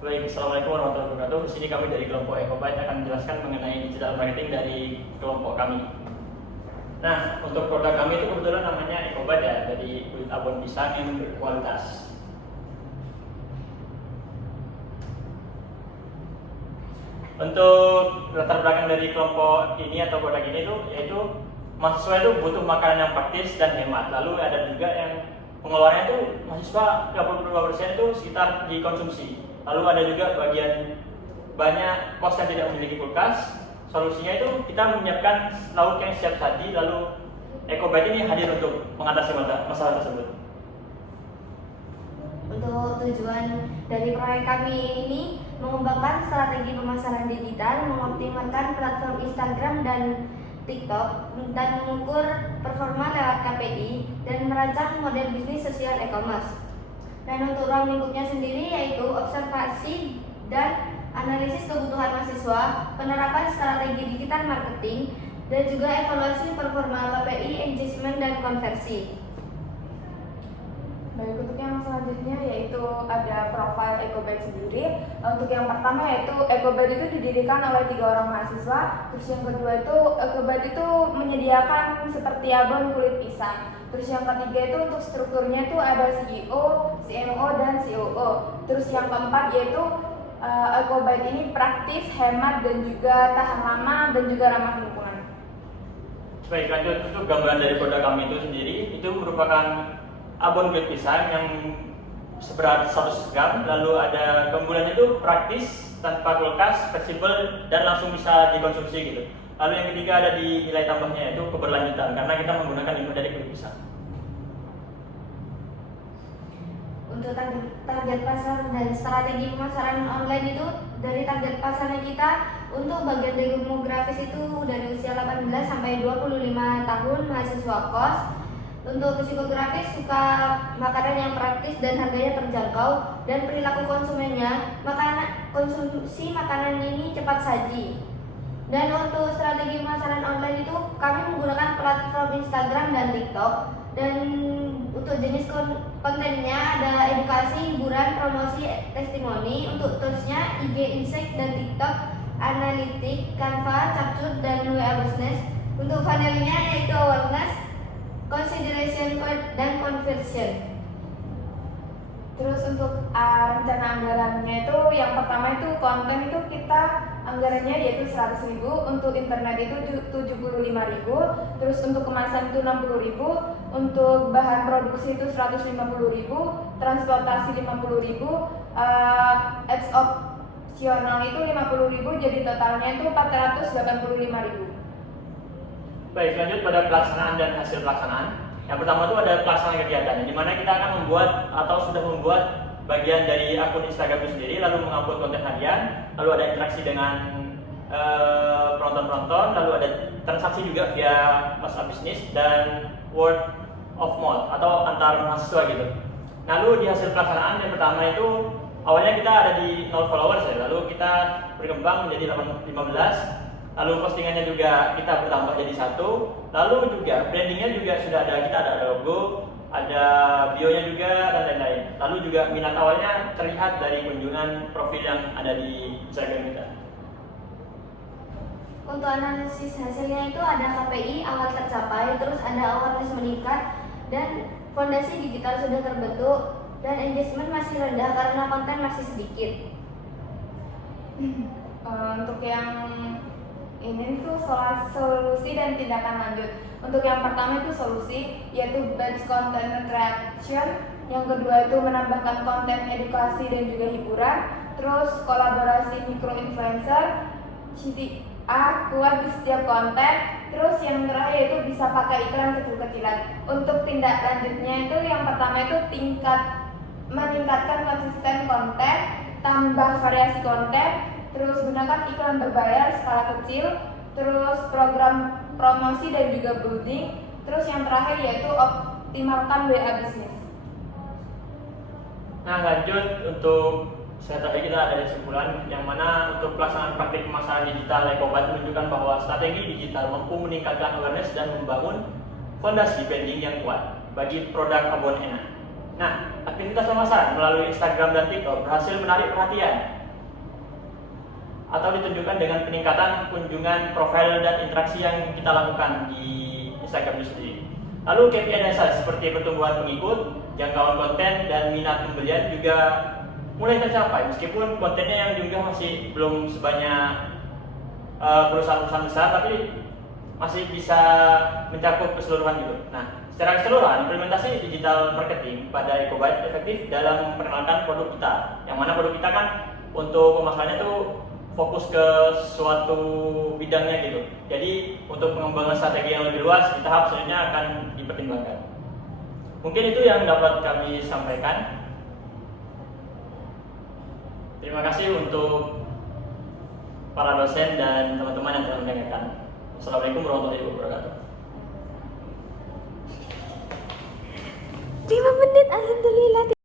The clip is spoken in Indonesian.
Baik, Assalamualaikum warahmatullahi wabarakatuh. Di sini kami dari kelompok EcoByte akan menjelaskan mengenai digital marketing dari kelompok kami. Nah, untuk produk kami itu kebetulan namanya EcoByte ya, dari kulit abon pisang yang berkualitas. Untuk latar belakang dari kelompok ini atau produk ini itu yaitu mahasiswa itu butuh makanan yang praktis dan hemat. Lalu ada juga yang pengeluarannya itu mahasiswa 82% itu sekitar dikonsumsi. Lalu ada juga bagian banyak kos yang tidak memiliki kulkas. Solusinya itu kita menyiapkan lauk yang siap saji. Lalu EcoByte ini hadir untuk mengatasi masalah tersebut. Untuk tujuan dari proyek kami ini mengembangkan strategi pemasaran digital, mengoptimalkan platform Instagram dan TikTok, dan mengukur performa lewat KPI, dan merancang model bisnis sosial e-commerce. Dan untuk ruang lingkupnya sendiri yaitu observasi dan analisis kebutuhan mahasiswa, penerapan strategi digital marketing, dan juga evaluasi performa KPI, engagement, dan konversi. Baik, untuk yang selanjutnya yaitu ada profil EcoByte sendiri. Untuk yang pertama yaitu EcoByte itu didirikan oleh 3 orang mahasiswa. Terus yang kedua itu EcoByte itu menyediakan seperti abon kulit pisang. Terus yang ketiga itu untuk strukturnya itu ada CEO, CMO, dan COO. Terus yang keempat yaitu EcoByte ini praktis, hemat, dan juga tahan lama, dan juga ramah lingkungan. Baik, lanjut untuk gambaran dari produk kami itu sendiri itu merupakan abon kulit pisang yang seberat 100 gram, lalu ada keunggulannya itu praktis, tanpa kulkas, fleksibel, dan langsung bisa dikonsumsi gitu. Lalu yang ketiga ada di nilai tambahnya yaitu keberlanjutan karena kita menggunakan limbah dari kulit pisang. Untuk target pasar dan strategi pemasaran online itu dari target pasarnya kita untuk bagian demografis itu dari usia 18 sampai 25 tahun mahasiswa kos. Untuk psikografis suka makanan yang praktis dan harganya terjangkau, dan perilaku konsumennya konsumsi makanan ini cepat saji. Dan untuk strategi pemasaran online itu kami menggunakan platform Instagram dan TikTok. Dan untuk jenis kontennya ada edukasi, hiburan, promosi, testimoni. Untuk toolsnya IG Insight dan TikTok, analitik, Canva, Capture, dan WA Business. Untuk funnelnya yaitu awareness, consideration, dan conversion. Terus untuk rencana anggarannya itu yang pertama itu konten itu kita anggarannya yaitu 100.000, untuk internet itu 75.000, terus untuk kemasan itu 60.000, untuk bahan produksi itu 150.000, transportasi 50.000, ads opsional itu 50.000, jadi totalnya itu 485.000. Baik, lanjut pada pelaksanaan dan hasil pelaksanaan. Yang pertama itu ada pelaksanaan kegiatan, di mana kita akan membuat atau sudah membuat bagian dari akun Instagram itu sendiri, lalu mengupload konten harian, lalu ada interaksi dengan penonton-penonton, lalu ada transaksi juga via WhatsApp bisnis dan word of mouth atau antar mahasiswa gitu. Lalu di hasil pelaksanaan yang pertama itu awalnya kita ada di 0 followers ya, lalu kita berkembang menjadi 15. Lalu postingannya juga kita bertambah jadi 1. Lalu juga brandingnya juga sudah ada, kita ada logo, ada bio-nya juga, dan lain-lain. Lalu juga minat awalnya terlihat dari kunjungan profil yang ada di Instagram kita. Untuk analisis hasilnya itu ada KPI awal tercapai, terus ada awareness meningkat, dan fondasi digital sudah terbentuk, dan engagement masih rendah karena konten masih sedikit. Untuk yang ini tuh solusi dan tindakan lanjut. Untuk yang pertama itu solusi yaitu batch content creation, yang kedua itu menambahkan konten edukasi dan juga hiburan, terus kolaborasi micro influencer, CTA kuat di setiap konten, terus yang terakhir itu bisa pakai iklan kecil-kecilan. Untuk tindak lanjutnya itu yang pertama itu meningkatkan konsisten konten, tambah variasi konten, terus gunakan iklan berbayar skala kecil, terus program promosi dan juga branding, terus yang terakhir yaitu optimalkan WA bisnis. Nah, lanjut untuk strategi kita ada kesimpulan yang mana untuk pelaksanaan praktik pemasaran digital EcoByte menunjukkan bahwa strategi digital mampu meningkatkan awareness dan membangun fondasi branding yang kuat bagi produk abon enak. Nah, aktivitas pemasaran melalui Instagram dan TikTok berhasil menarik perhatian atau ditunjukkan dengan peningkatan kunjungan, profil, dan interaksi yang kita lakukan di Instagram itu sendiri. Lalu KPI dasar seperti pertumbuhan pengikut, jangkauan konten, dan minat pembelian juga mulai tercapai meskipun kontennya yang diunggah masih belum sebanyak perusahaan-perusahaan besar, tapi masih bisa mencakup keseluruhan gitu. Nah, secara keseluruhan implementasi digital marketing pada Ecobite efektif dalam memperkenalkan produk kita. Yang mana produk kita kan untuk pemasarannya tuh fokus ke suatu bidangnya gitu. Jadi untuk pengembangan strategi yang lebih luas di tahap selanjutnya akan dipertimbangkan. Mungkin itu yang dapat kami sampaikan. Terima kasih untuk para dosen dan teman-teman yang telah mendengarkan. Assalamualaikum warahmatullahi wabarakatuh. 5 menit, alhamdulillah.